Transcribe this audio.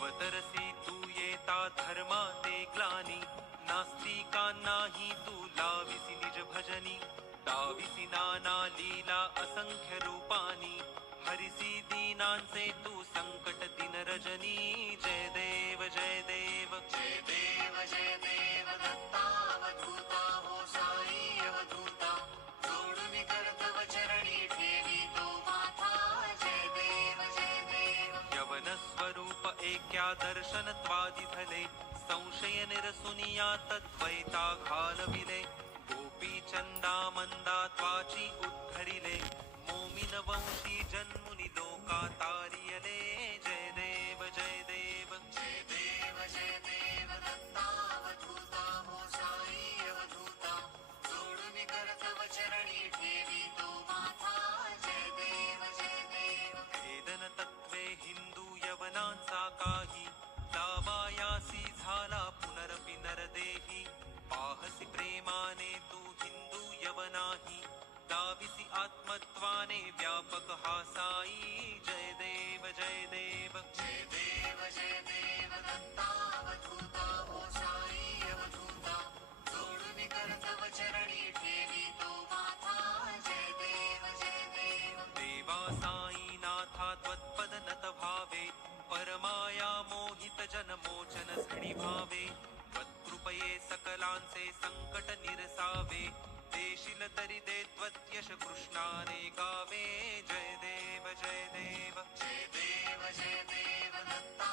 अवतरसी तू येता धर्मा ते ग्लानी, नास्तिकांनाही तू लाविसी निज भजनी. दाविसी नाना लीला असंख्य रूपानी, हरिसी दीनांचे तू संकट दिन रजनी. जय देव जय देव जय देव जय देव दत्तावधूता हो साई अवधूता. जोडून कर्तव चरणी ठेवी तो माथा. जय देव जय देव. यवन स्वरूप एक्या दर्शन त्वादि धले, संशय निरसुनिया तद्वैता घालविले. गोपी चंदा मंदा त्वाची उद्धरिले, मोमिन वंशी जन्मुनी लोका तारियले. जय देव जय देव जय देव जय देव दत्तावधूता हो साई अवधूता. जोडून कर्तव चरणी ठेवी तो माथा. जय देव जय देव. वेदन तत्वे हिंदू यवनांचा काही, दावायासी झाला पुनरपि नरदेही. पाहसी प्रेमाने तू हिंदू यवनाही, दाविसी आत्मत्वाने व्यापक हा साई. जय देव जय देव जय देव जय देव दत्तावधूता हो साई अवधूता. जोडून कर्तव चरणी ठेवी तो माथा. जय देव जय देव. देवा साई नाथा त्वत्पद नत भावे, परमाया मोहित जन मोचन झणी भावे. त्वत्कृपये सकलांचे संकट निरसावे, देशील तरी दे त्वत्यश कृष्णाने गावे. जय देव जय देव जय देव जय देव दत्ता